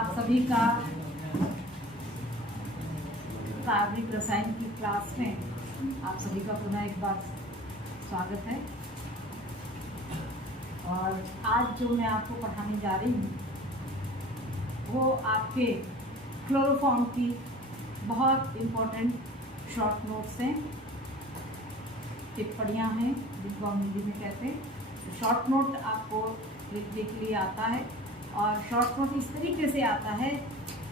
आप सभी का कार्बनिक रसायन की क्लास में आप सभी का पुनः एक बार स्वागत है। और आज जो मैं आपको पढ़ाने जा रही हूँ वो आपके क्लोरोफॉर्म की बहुत इम्पोर्टेंट शॉर्ट नोट्स हैं, टिप्पणियाँ हैं जिनको हम हिंदी में कहते हैं। तो शॉर्ट नोट आपको लिखने के लिए आता है और शॉर्ट नोट इस तरीके से आता है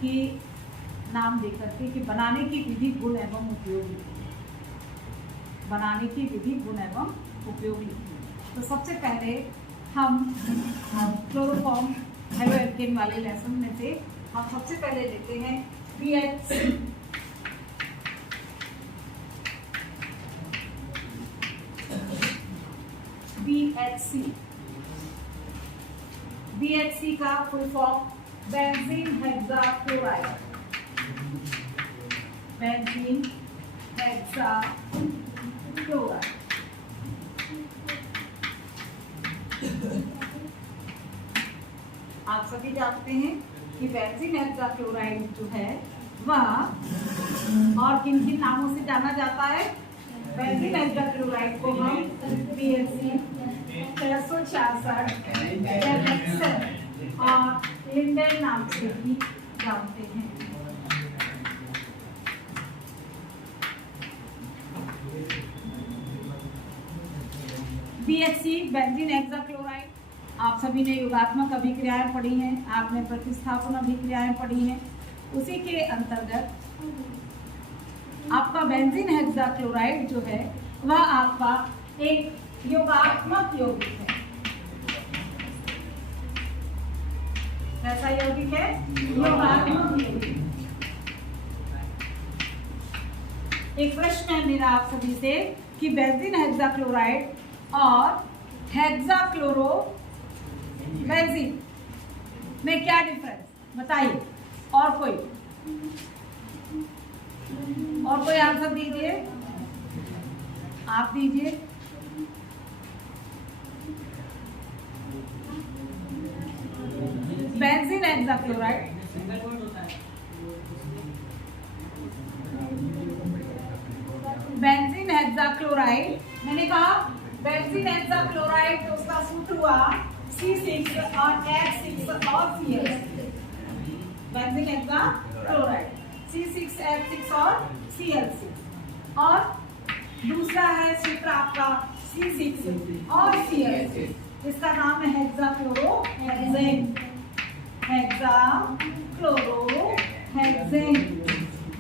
कि नाम दे करके कि बनाने की विधि, गुण एवं उपयोग लिखिए। बनाने की विधि, गुण एवं उपयोग लिखिए। तो सबसे पहले हम क्लोरोफॉर्म हेलोएल्केन वाले लेसन में से हम सबसे पहले लेते हैं BHC। BHC का full form benzene hexachloride. Benzene hexachloride. आप सभी जानते हैं कि बेंजीन हेक्साक्लोराइड जो है वह और किन किन नामों से जाना जाता है। बेंजीन हेक्साक्लोराइड को हम BHC 666 और लिंडेन नाम से भी जानते हैं। BHC बेंजीन हेक्साक्लोराइड, आप सभी ने योगात्मक अभिक्रियाएं पढ़ी हैं, आपने प्रतिस्थापन अभिक्रियाएं पढ़ी हैं। उसी के अंतर्गत आपका बेंजीन हेक्साक्लोराइड जो है वह आपका एक योगात्मक यौगिक है। कैसा यौगिक है? योगात्मक यौगिक। एक प्रश्न है मेरा आप सभी से कि बेंजीन हेक्साक्लोराइड और हेक्साक्लोरो बेंजीन में क्या डिफरेंस बताइए। और कोई आंसर दीजिए, आप दीजिए। बेंजीन हेक्साक्लोराइड बेंजीन हेक्साक्लोराइड, मैंने कहा बेंजीन हेक्साक्लोराइड तो उसका सूत्र हुआ C6 और H6 और Cl। बेंजीन हेक्साक्लोराइड C6H6 और Cl6 और दूसरा है सूत्र आपका C6 और Cl6, इसका नाम है हेक्साक्लोरोहेक्सेन। हेक्साक्लोरोहेक्सेन।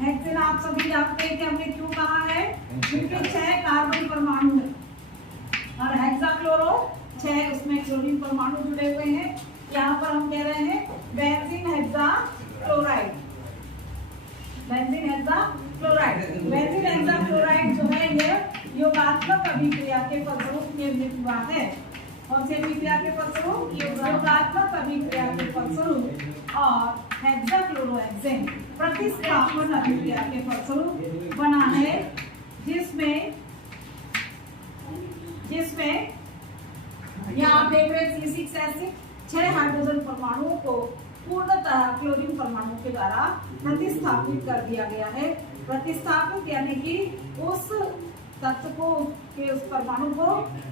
हेक्सेन आप सभी जानते हैं कि हमने क्यों कहा है, क्योंकि 6 कार्बन परमाणु है और हेक्साक्लोरो 6 उसमें क्लोरीन परमाणु जुड़े हुए हैं। यहाँ पर हम कह रहे हैं benzene hexachloride. Benzene hexachloride benzene hexachloride जो है यह योगात्मक अभिक्रिया के फलस्वरूप निर्मित हुआ है। कौन सी अभिक्रिया के फलस्वरूप? योगात्मक अभिक्रिया के फलस्वरूप। और हेक्साक्लोरोहेक्सेन प्रतिस्थापन अभिक्रिया के फलस्वरूप बना है, जिसमें यहाँ आप देख रहे हैं C6H6 6 हाइड्रोजन परमाणुओं को पूर्णतः क्लोरीन परमाणु के द्वारा प्रतिस्थापित कर दिया गया है। प्रतिस्थापित यानी कि उस तत्व को के उस परमाणु को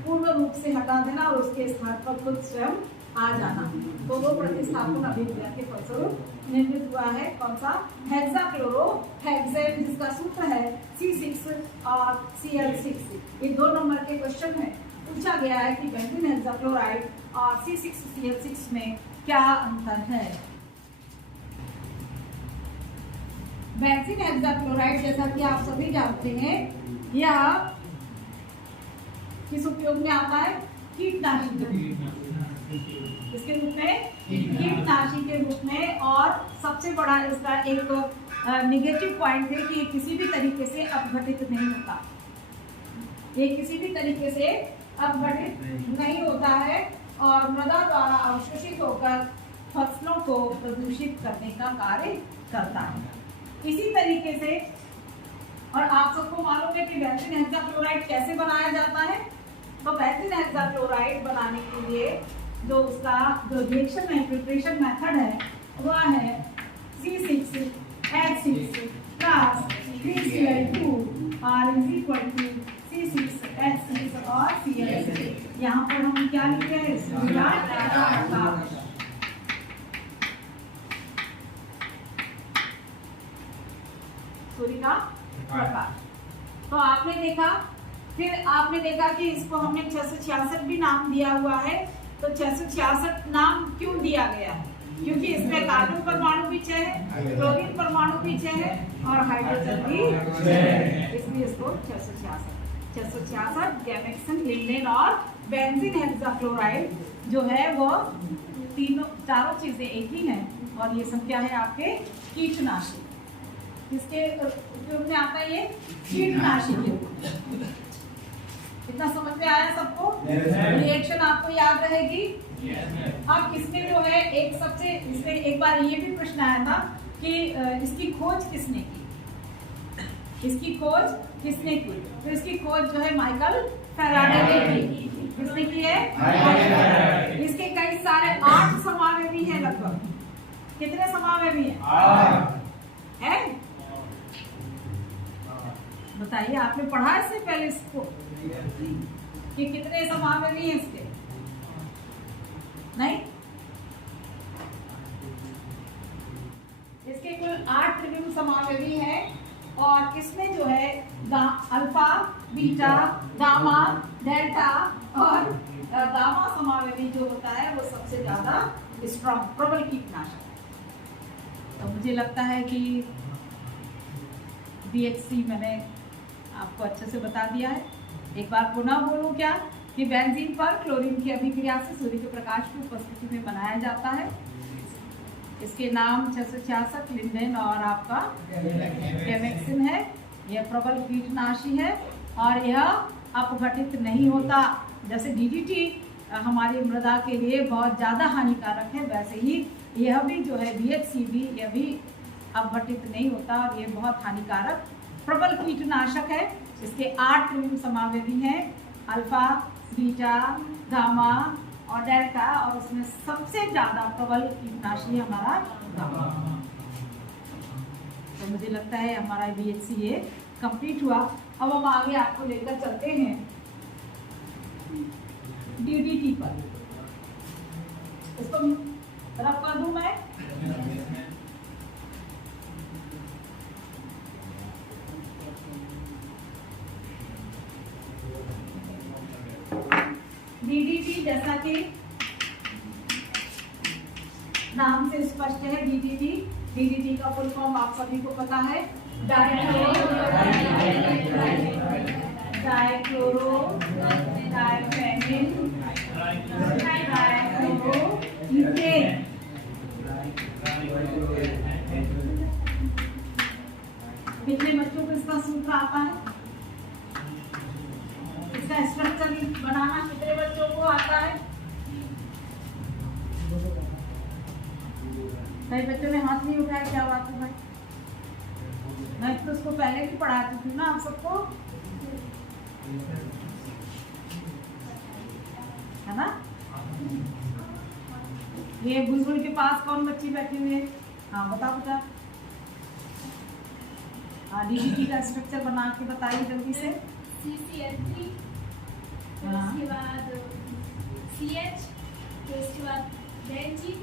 पूर्ण रूप से हटा देना और उसके स्थान पर खुद स्वयं आ जाना। तो वो प्रतिस्थापन अभिक्रिया के फलस्वरूप निर्मित हुआ है। कौन सा? हेक्साक्लोरोहेक्सेन, जिसका सूत्र है C6 और Cl6। ये 2 नंबर के क्वेश्चन में पूछा गया है कि बेंजीन हेक्साक्लोराइड और C6Cl6 में क्या अंतर है। बेंजीन हेक्साक्लोराइड जैसा कि आप सभी जानते हैं यह किस उपयोग में आता है? कीटनाशी इसके रूप में, कीटनाशी के रूप में। और सबसे बड़ा इसका एक निगेटिव पॉइंट है कि ये किसी भी तरीके से अपघटित नहीं होता। ये किसी भी तरीके से अपघटित नहीं होता है और मृदा द्वारा अवशोषित होकर फसलों को प्रदूषित करने का कार्य करता है। इसी तरीके से और आप सबको मालूम है कि बेंजीन हेक्साक्लोराइड कैसे बनाया जाता है। तो बेंजीन हेक्साक्लोराइड बनाने के लिए जो उसका जो रिएक्शन है, प्रिपरेशन मेथड है वह है सूर्य का प्रकाश। तो आपने देखा, फिर आपने देखा कि इसको हमने 666 भी नाम दिया हुआ है। तो 666 नाम क्यों दिया गया है? क्योंकि इसमें कार्बन परमाणु भी 6 है, क्लोरीन परमाणु भी 6 है और हाइड्रोजन भी 6 है, इसलिए इसको 666 गैमेक्सिन, लिग्निन और बेंजीन हेक्साक्लोराइड जो है वो चारों चीजें एक ही हैं और ये सब क्या है आपके कीटनाशी। किसके उपयोग में आता है ये? कीटनाशी के उपयोग। इतना समझ में आया सबको? रिएक्शन आपको याद रहेगी। अब इसमें जो है एक सबसे, इसमें एक बार ये भी प्रश्न आया था कि इसकी खोज किसने की, इसकी खोज किसने की? तो इसकी खोज जो है माइकल फैराडे ने की। किसने की है? इसके कई सारे 8 समावेशी हैं लगभग। कितने समावेशी हैं? बताइए, आपने पढ़ा है इससे पहले इसको कि कितने समावेशी हैं इसके? नहीं, इसके कुल 8 त्रिविम समावेशी हैं और इसमें जो है अल्फा, बीटा, गामा, डेल्टा और गामा समावेशी जो होता है वो सबसे ज्यादा स्ट्रॉन्ग प्रबल कीटनाशक है। तो मुझे लगता है कि BHC मैंने आपको अच्छे से बता दिया है। एक बार पुनः बोलूं क्या कि बेंजीन पर क्लोरीन की अभिक्रिया से सूर्य के प्रकाश की उपस्थिति में बनाया जाता है। इसके नाम 666 लिग्निन और आपका गैमेक्सिन है। यह प्रबल कीटनाशी है और यह अपघटित नहीं होता। जैसे DDT हमारी मृदा के लिए बहुत ज़्यादा हानिकारक है, वैसे ही यह भी जो है BHC भी, यह भी अपघटित नहीं होता और ये बहुत हानिकारक प्रबल कीटनाशक है। इसके 8 त्रिविम समावेशी हैं, अल्फा, बीटा, गामा और डेल्टा, और उसमें सबसे ज्यादा प्रबल कीटनाशी हमारा गामा। तो मुझे लगता है हमारा BHC ये कंप्लीट हुआ। अब हम आगे आपको लेकर चलते हैं DDT पर। इसको रब कर दूं मैं? DDT जैसा कि नाम से स्पष्ट है, DDT का फुल फॉर्म आप सभी को पता है, डाइक्लोरो डाइफेनिल डाइक्लोरोइथेन। कितने बच्चों को इसका सूत्र आता है? इसका स्ट्रक्चर बनाना कितने बच्चों को आता है? कई बच्चों ने हाथ नहीं उठाया, क्या बात है भाई? मैं तो उसको पहले भी पढ़ाती थी ना आप सबको, है ना? ये बुलबुल के पास कौन बच्ची बैठी हुई है? हाँ बताओ बेटा। हाँ, DDT का स्ट्रक्चर बना के बताइए जल्दी से। CCl3, फिर उसके बाद CH, फिर उसके बाद बेंजीन,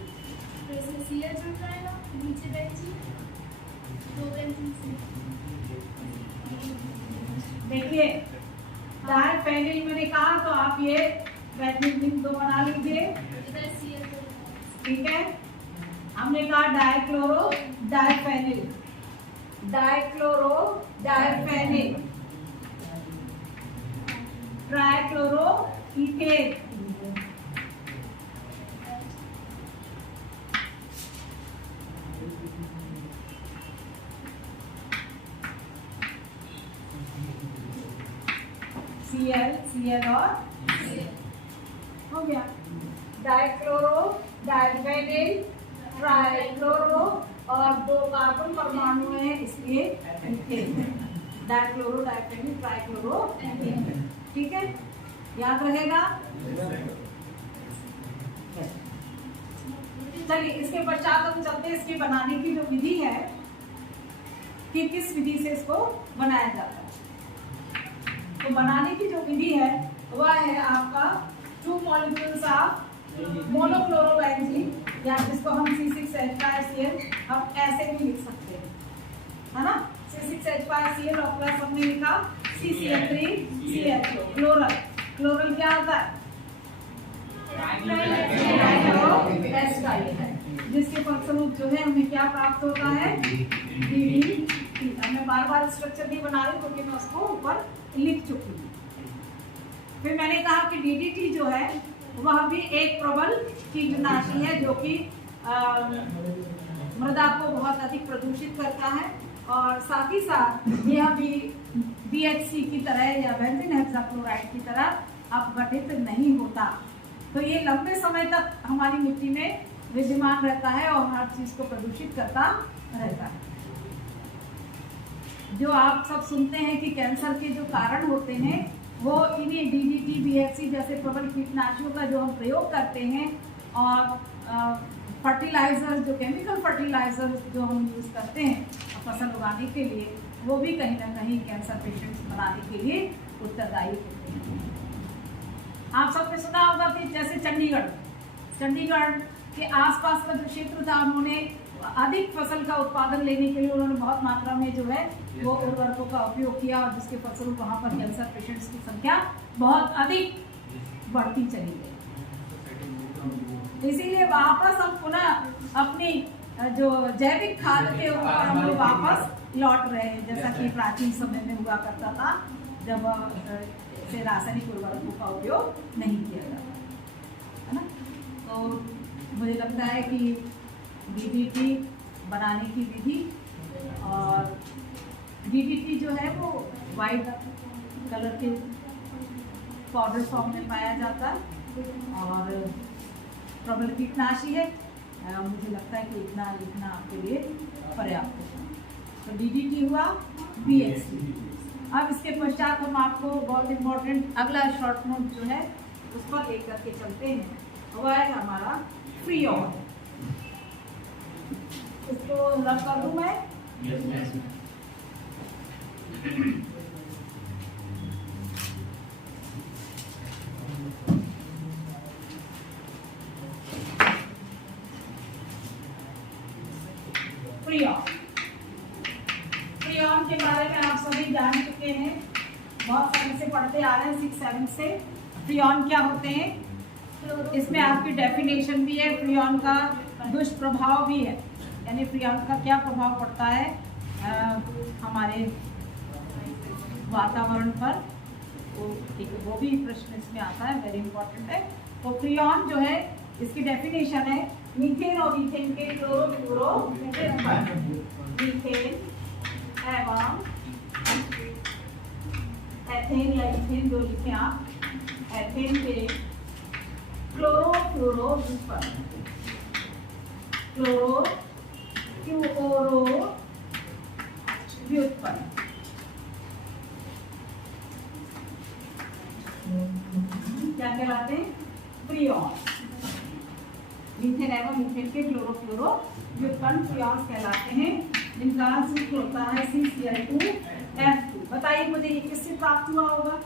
फिर उसमें CH जुड़ जाएगा, नीचे बेंजीन, 2 बेंजीन। देखिए डाइफेनिल मैंने कहा, तो आप ये बेंजीन 2 बना लीजिए, इधर CL, ठीक है? हमने कहा dichloro diphenyl, dichloro diphenyl, trichloro ethane, Cl और हो गया। डाइक्लोरो डाइफेनिल ट्राइक्लोरो और 2 कार्बन परमाणु हैं, इसलिए ethane. Dichloro diphenyl trichloro ethane, ठीक है? याद रहेगा? चलिए इसके पश्चात हम चलते हैं इसके बनाने की जो विधि है कि किस विधि से इसको बनाया जाता है। तो बनाने की जो विधि है वह है आपका 2 मॉलिक्यूल्स ऑफ मोनोक्लोरोबेंजीन, या जिसको हम C6H5Cl हम ऐसे भी लिख सकते हैं, है ना? C6 6H5Cl और प्लस हमने लिखा CCl3CHO। क्लोरल, क्लोरल क्या होता है? जिसके फलस्वरूप जो है हमें क्या प्राप्त होता है? DDT। अब मैं बार बार स्ट्रक्चर नहीं बना रही क्योंकि मैं उसको ऊपर लिख चुकी हूँ। फिर मैंने कहा कि DDT जो है वह भी एक प्रबल कीटनाशी है जो कि मृदा को बहुत अधिक प्रदूषित करता है और साथ ही साथ यह भी BHC की तरह या बेंजीन हेक्साक्लोराइड की तरह अपघटित नहीं होता। तो ये लंबे समय तक हमारी मिट्टी में विद्यमान रहता है और हर चीज को प्रदूषित करता रहता है। जो आप सब सुनते हैं कि कैंसर के जो कारण होते हैं वो इन्हीं DDT, BHC जैसे प्रबल कीटनाशियों का जो हम प्रयोग करते हैं और फर्टिलाइजर, जो केमिकल फर्टिलाइजर जो हम यूज करते हैं फसल उगाने के लिए, वो भी कहीं ना कहीं कैंसर पेशेंट्स बनाने के लिए उत्तरदायी होते हैं। आप सबने सुना होगा कि जैसे चंडीगढ़ के आसपास का जो क्षेत्र था, उन्होंने अधिक फसल का उत्पादन लेने के लिए उन्होंने बहुत मात्रा में जो है वो उर्वरकों का उपयोग किया और जिसके फलस्वरूप वहाँ पर कैंसर पेशेंट्स की संख्या बहुत अधिक बढ़ती चली गई। इसीलिए वापस हम पुनः अपनी जो जैविक खाद के ऊपर हम लोग वापस लौट रहे हैं, जैसा कि प्राचीन समय में हुआ करता था जब से रासायनिक उर्वरकों का उपयोग नहीं किया जाता है ना। तो मुझे लगता है कि DDT बनाने की विधि और DDT जो है वो वाइट कलर के पाउडर फॉर्म में पाया जाता है और प्रबल कीटनाशी है। मुझे लगता है कि इतना लिखना आपके लिए पर्याप्त है। तो DDT हुआ, BHC। अब इसके पश्चात हम आपको बहुत इम्पोर्टेंट अगला शॉर्ट नोट जो है उस पर लेकर के चलते हैं, वह है हमारा फ्रीऑन। इसको रब कर दूं मैं? फ्रीऑन के बारे में आप सभी जान चुके हैं, बहुत समय से पढ़ते आ रहे हैं 6-7 से। फ्रीऑन क्या होते हैं, इसमें आपकी डेफिनेशन भी है, फ्रीऑन का दुष्प्रभाव भी है, यानी फ्रीऑन का क्या प्रभाव पड़ता है हमारे वातावरण पर, वो भी प्रश्न इसमें आता है, वेरी इंपॉर्टेंट है। तो फ्रीऑन जो है इसकी डेफिनेशन है मीथेन और ईथेन के क्लोरोफ्लोरो मीथेन एवं एथेन या ईथेन जो लिखे आप, एथेन के क्लोरोफ्लोरो व्युत्पन्न, क्लोरो फ्लोरो व्युत्पन्न क्या कहलाते हैं? फ्रीऑन। मीथेन एवं मीथेन के क्लोरोफ्लोरो व्युत्पन्न फ्रीऑन कहलाते हैं, जिनका सूत्र होता है CCl2F2। बताइए मुझे ये किससे प्राप्त हुआ होगा?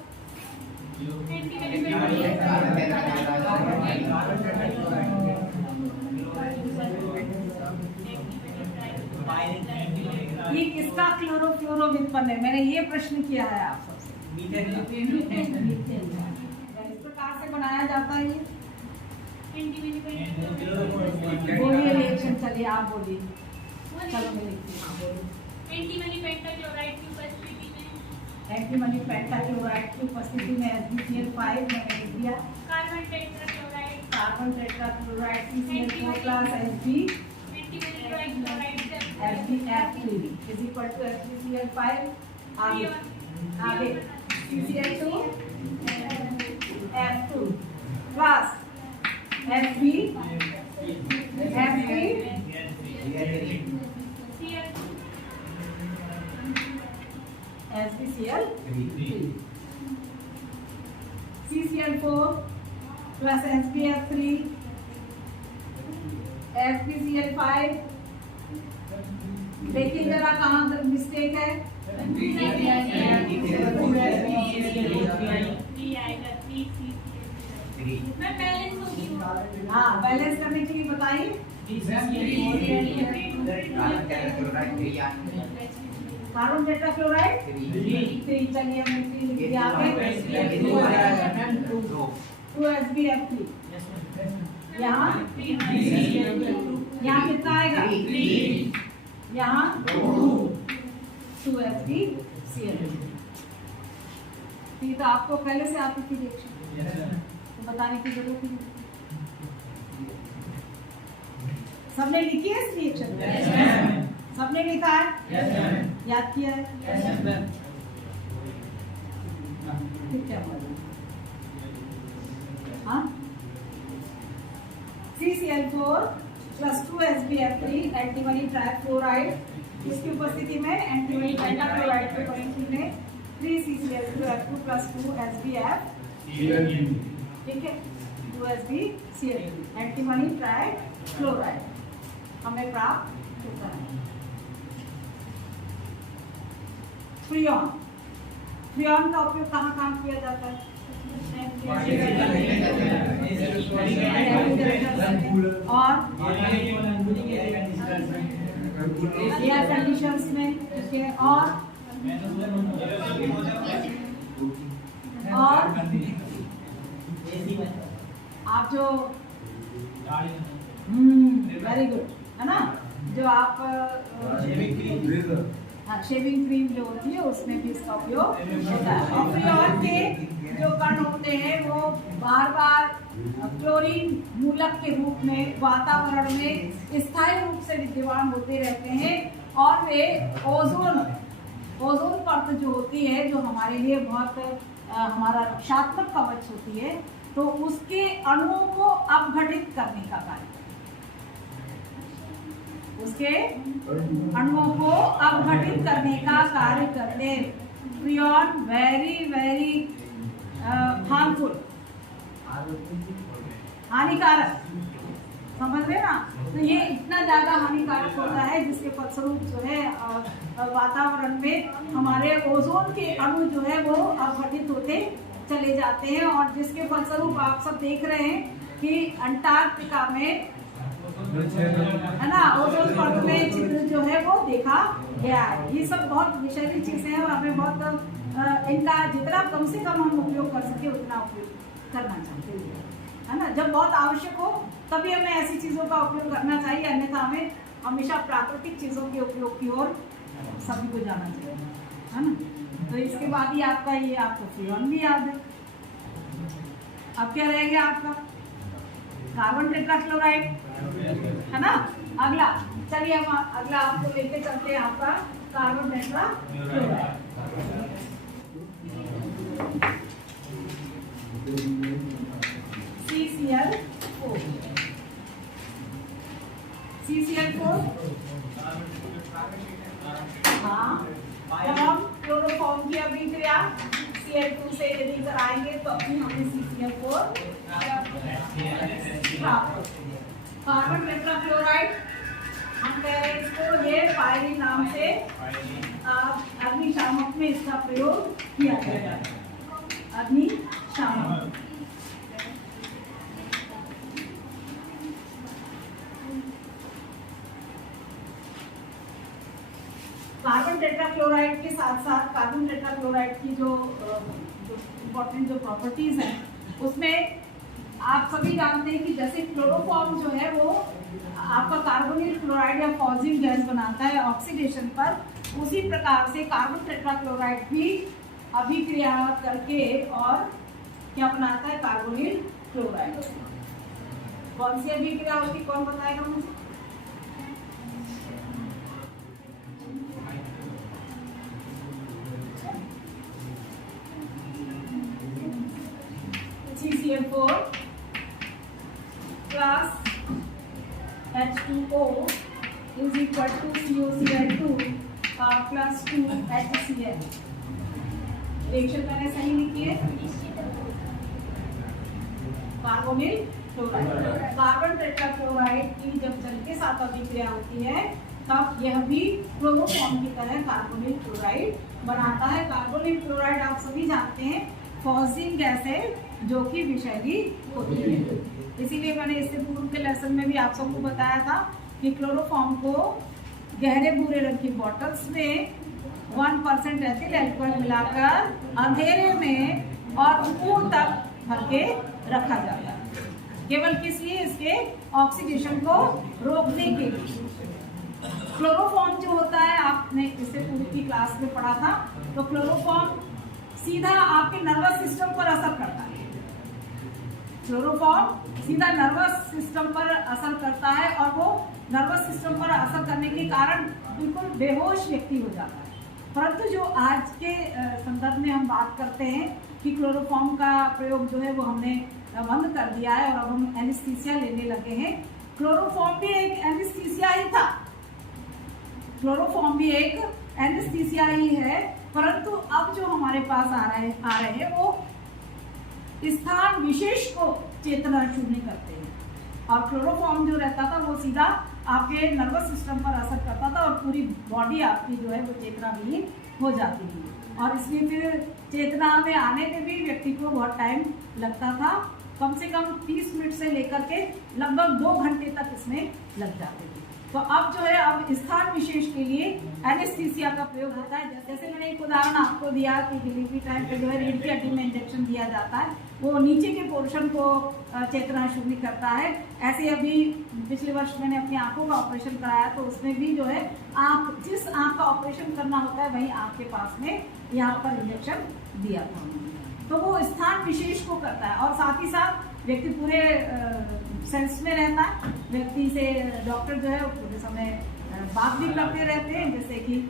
ये किसका क्लोरोफ्लोरो व्युत्पन्न है? मैंने ये प्रश्न किया है आप सबसे। इस प्रकार से बनाया जाता है ये। बोलिए रिएक्शन, चलिए आप बोलिए। चलो मैं लिखती हूँ। एंटीमनी पेंटाक्लोराइड की उपस्थिति में, एंटीमनी पेंटाक्लोराइड की उपस्थिति में HbCl5 मैंने लिख दिया। Carbon tetrachloride, carbon tetrachloride CCl4+ Hb HbF3 is equal to HbCl5। आगे CCl2 F2 plus HbF3 HbCl3 CCl4 plus HbF3 HbCl5। देखिए जरा कहाँ मिस्टेक है। मैं बैलेंस होगी, हाँ बैलेंस करने के लिए बताइए। कार्बन टेट्राक्लोराइड 3, चलिए हमने 3 लिख दिया आगे 2SbF3 यहाँ कितना आएगा यहाँ 2FbCl। ये तो आपको पहले से आती थी रिएक्शन, तो बताने की जरूरत नहीं। सबने लिखी है इस रिएक्शन में? सबने लिखा है? याद किया है? ठीक है। हाँ, CCl4 + 2SbF3 एंटीमनी ट्राइफ्लोराइड, इसकी उपस्थिति में एंटीमनी पेंटाक्लोराइड की उपस्थिति में 3CCl2F2 + 2SbF, ठीक है, 2SbCl एंटीमनी ट्राइफ्लोराइड हमें प्राप्त होता है। फ्रियॉन, फ्रियॉन का उपयोग कहाँ किया जाता है? और एयर कंडीशंस में, ठीक है, और आप जो वेरी गुड है ना, जो आप शेविंग क्रीम जो होती है उसमें भी इसका उपयोग होता है। और फ्रियॉन के जो कण होते हैं वो बार बार क्लोरीन मूलक के रूप में वातावरण में स्थायी रूप से विद्यमान होते रहते हैं, और वे ओजोन परत जो होती है, जो हमारे लिए बहुत हमारा रक्षात्मक कवच होती है, तो उसके अणुओं को अपघटित करने का कार्य, उसके अणुओं को अपघटित करने का कार्य करते हैं। फ्रियॉन वेरी हार्मफुल, हानिकारक, समझ रहे ना? तो ये इतना ज्यादा हानिकारक होता है जिसके फलस्वरूप जो है वातावरण में हमारे ओजोन के अणु जो है वो अपघटित होते चले जाते हैं, और जिसके फलस्वरूप आप सब देख रहे हैं कि अंटार्कटिका में है ना ओजोन परत में चित्र जो है वो देखा गया है। ये सब बहुत विषैली चीजें हैं और हमें बहुत इनका जितना कम से कम हम उपयोग कर सके उतना उपयोग करना चाहते हैं, है ना। जब बहुत आवश्यक हो तभी हमें ऐसी चीजों का उपयोग करना चाहिए, अन्यथा हमें हमेशा प्राकृतिक चीजों के उपयोग की ओर सभी को जाना चाहिए, है ना। तो इसके बाद ही आपका ये आपको फ्रियॉन भी याद है। अब क्या रह गया आपका? कार्बन टेट्राक्लोराइड, है ना। अगला चलिए हम अगला आपको लेके चलते हैं आपका कार्बन टेट्राक्लोराइड। CCl4 हाँ, जब हम क्लोरोफॉर्म की अभिक्रिया Cl2 से यदि कराएंगे तो अपनी हमें CCl4 कार्बन टेट्राक्लोराइड हम कह रहे हैं इसको, ये पायरीन नाम से अग्निशामक में इसका प्रयोग किया जाता है। अग्निशामक कार्बन टेट्राक्लोराइड के साथ साथ कार्बन टेट्राक्लोराइड की जो इम्पोर्टेंट जो प्रॉपर्टीज हैं उसमें आप सभी जानते हैं कि जैसे क्लोरोफॉर्म जो है वो आपका कार्बोनिल क्लोराइड या फॉस्फिन गैस बनाता है ऑक्सीडेशन पर, उसी प्रकार से कार्बन टेट्राक्लोराइड भी अभिक्रिया करके और क्या बनाता है? Carbonyl chloride. कौन सी अभिक्रिया होती, कौन बताएगा मुझे? CCl4 plus H2O is equal to COCl2 plus 2HCl। Reaction मैंने सही लिखी है। कार्बोनिल क्लोराइड, कार्बन टेट्राक्लोराइड की जब जल के साथ अभिक्रिया होती है तब यह भी क्लोरोफॉर्म की तरह कार्बोनिल क्लोराइड बनाता है। कार्बोनिल क्लोराइड आप सभी जानते हैं फॉस्फिन गैस है जो कि विषैली होती है, इसीलिए मैंने इससे पूर्व के लेसन में भी आप सबको बताया था कि क्लोरोफॉर्म को गहरे भूरे रंग की बॉटल्स में 1% एथिल अल्कोहल मिलाकर अंधेरे में और ऊपर तक भर के रखा जाता है। केवल किस लिए? इसके ऑक्सीडेशन को रोकने के लिए। क्लोरोफॉर्म जो होता है, आपने इससे पूर्व की क्लास में पढ़ा था, तो क्लोरोफॉर्म सीधा आपके नर्वस सिस्टम पर असर करता है। क्लोरोफॉर्म सीधा नर्वस सिस्टम पर असर करता है और वो नर्वस सिस्टम पर असर करने के कारण बिल्कुल बेहोश व्यक्ति हो जाता है। परंतु जो आज के संदर्भ में हम बात करते हैं कि क्लोरोफॉर्म का प्रयोग जो है वो हमने बंद कर दिया है और अब हम एनेस्थीसिया लेने लगे हैं। क्लोरोफॉर्म भी एक एनेस्थीसिया ही था, क्लोरोफॉर्म भी एक एनेस्थीसिया ही है, परंतु अब जो हमारे पास आ रहे हैं वो स्थान विशेष को चेतना शून्य करते हैं। और क्लोरोफॉर्म जो रहता था वो सीधा आपके नर्वस सिस्टम पर असर करता था और पूरी बॉडी आपकी जो है वो चेतना विहीन हो जाती थी। और इसलिए फिर चेतना में आने में भी व्यक्ति को बहुत टाइम लगता था, कम से कम 30 मिनट से लेकर के लगभग 2 घंटे तक इसमें लग जाते थे। तो अब जो है अब स्थान विशेष के लिए एनेस्थीसिया का प्रयोग होता है। जैसे मैंने एक उदाहरण आपको दिया कि डिलीवरी टाइम पे जो है रीढ़ की हड्डी में इंजेक्शन दिया जाता है, वो नीचे के पोर्शन को चेतना शून्य करता है। ऐसे अभी पिछले वर्ष मैंने अपनी आंखों का ऑपरेशन कराया, तो उसमें भी जो है आंख, जिस आंख का ऑपरेशन करना होता है वही आंख के पास में यहाँ पर इंजेक्शन दिया था। तो वो स्थान विशेष को करता है और साथ ही साथ व्यक्ति पूरे सेंस में रहता है। व्यक्ति से डॉक्टर जो है वो पूरे समय बात भी करते रहते हैं, जैसे कि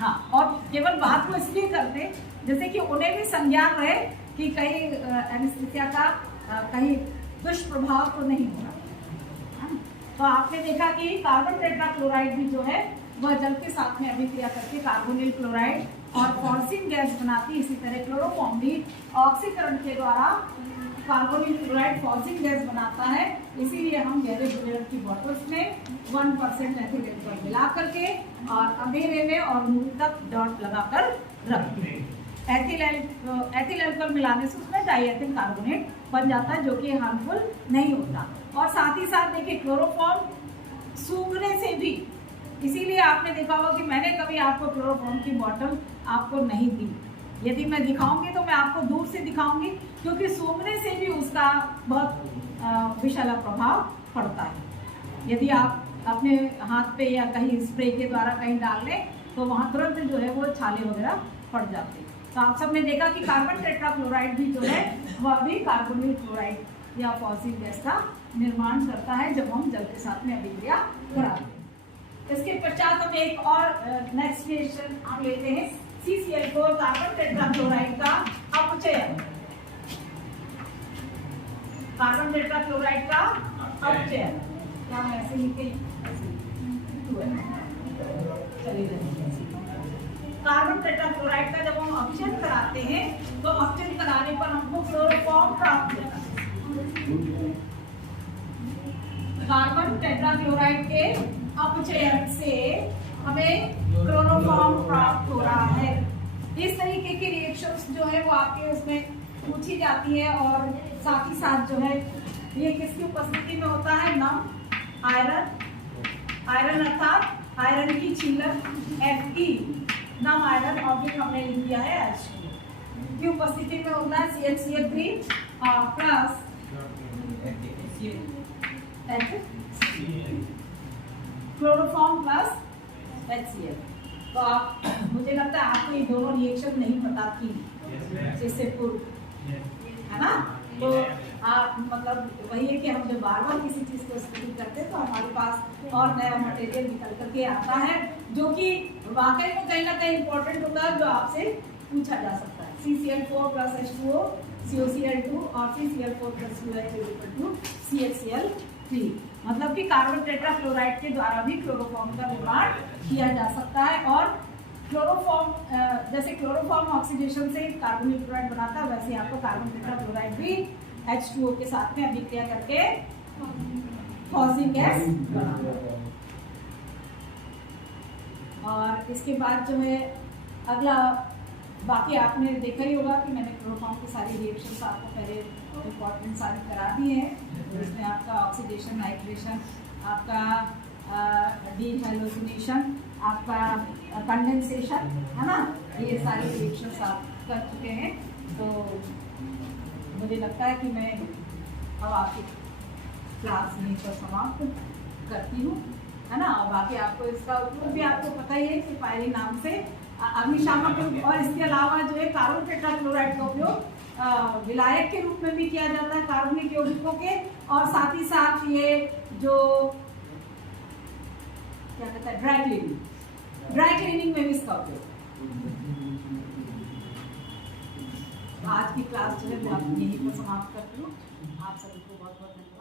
हाँ, और केवल बात को इसलिए करते हैं जैसे कि उन्हें भी संज्ञान रहे कि कहीं एनेस्थीसिया का कहीं दुष्प्रभाव तो नहीं हो रहा। तो आपने देखा कि कार्बन टेट्राक्लोराइड भी जो है वह जल के साथ में अभिक्रिया करके कार्बोनिल क्लोराइड और फॉर्सिन गैस बनाती है। इसी तरह क्लोरोफॉर्म भी ऑक्सीकरण के द्वारा कार्बोनिल क्लोराइड फॉर्सिन गैस बनाता है। इसीलिए हम गहरे भूरे रंग की बॉटल्स में 1% एथिल अल्कोहल मिला करके और अंधेरे में और मुंह तक डॉट लगाकर रखते हैं। एथिल अल्कोहल मिलाने से उसमें डाईएथिल कार्बोनेट बन जाता है, जो कि हार्मफुल नहीं होता। और साथ ही साथ देखिए क्लोरोफॉर्म सूंघने से भी, इसीलिए आपने देखा होगा कि मैंने कभी आपको क्लोरोफॉर्म की बोतल आपको नहीं दी। यदि मैं दिखाऊंगी तो मैं आपको दूर से दिखाऊंगी, क्योंकि सूंघने से भी उसका बहुत विषैला प्रभाव पड़ता है। यदि आप अपने हाथ पे या कहीं स्प्रे के द्वारा कहीं डाल लें तो वहाँ तुरंत जो है वो छाले वगैरह पड़ जाते हैं। तो आप सबने देखा कि कार्बन टेट्राक्लोराइड भी जो है वह भी कार्बोनिल क्लोराइड या फॉस्फिक गैस का निर्माण करता है जब हम जल के साथ में अभिक्रिया कराते हैं। इसके पश्चात हम एक और नेक्स्ट रिएक्शन आप लेते हैं CCl4 कार्बन टेट्राक्लोराइड का अपचयन। कार्बन टेट्राक्लोराइड का अपचयन क्या मैं ऐसे लिखे कार्बन टेट्राक्लोराइड का जब हम अपचयन कराते हैं तो अपचयन कराने पर हमको क्लोरोफॉर्म प्राप्त होता है। कार्बन टेट्राक्लोराइड के अपचयन से हमें क्लोरोफॉर्म प्राप्त हो रहा है। इस तरीके की रिएक्शंस जो है वो आपके उसमें पूछी जाती है और साथ ही साथ जो है ये किसकी उपस्थिति में होता है? नम आयरन अर्थात आयरन की छीलक Fe, नम आयरन ऑब्जेक्ट हमने लिख दिया है H की उपस्थिति में होता है CH3 plus chloroform plus HCl। तो आप, मुझे लगता है आपको ये दोनों रिएक्शन नहीं पता थी इससे पूर्व, है ना? तो आप मतलब वही है कि हम जब बार बार किसी चीज़ को स्टडी करते हैं तो हमारे पास और नया मटेरियल निकल करके आता है जो कि वाकई में कहीं ना कहीं इंपॉर्टेंट होता है, जो आपसे पूछा जा सकता है। CCl4 प्लस H2O COCl2 और CCl4 प्लस UH CHCl3, मतलब कि कार्बन टेट्राक्लोराइड के द्वारा भी क्लोरोफॉर्म का निर्माण किया जा सकता है। और क्लोरोफॉर्म, जैसे क्लोरोफॉर्म ऑक्सीडेशन से कार्बोनिल क्लोराइड बनाता है, वैसे आपको कार्बन टेट्राक्लोराइड भी H2O के साथ में अभिक्रिया करके फॉस्फिक गैस बनाता है। और इसके बाद जो है अगला, बाकी आपने देखा ही होगा कि मैंने क्लोरोफॉर्म की सारी रिएक्शंस आपको पहले इंपॉर्टेंट सारी करा दी है। इसमें आपका ऑक्सीडेशन, नाइट्रेशन, आपका डी हेलोसिनेशन, आपका कंडेंसेशन, है ना, ये सारे रिएक्शंस आप कर चुके हैं। तो मुझे लगता है कि मैं अब आपकी क्लास यहीं पर समाप्त करती हूँ, है ना। और बाकी आपको इसका उपयोग भी आपको पता ही है कि पायरी नाम से अग्निशामक रूप, और इसके अलावा जो है कार्बन टेट्राक्लोराइड का उपयोग विलायक के रूप में भी किया जाता है कार्बनिक यौगिकों के, और साथ ही साथ ये जो क्या कहता है ड्राई क्लीनिंग में भी इसका उपयोग। आज की क्लास जो है मैं यहीं पर समाप्त करती हूँ। आप सभी को बहुत बहुत धन्यवाद।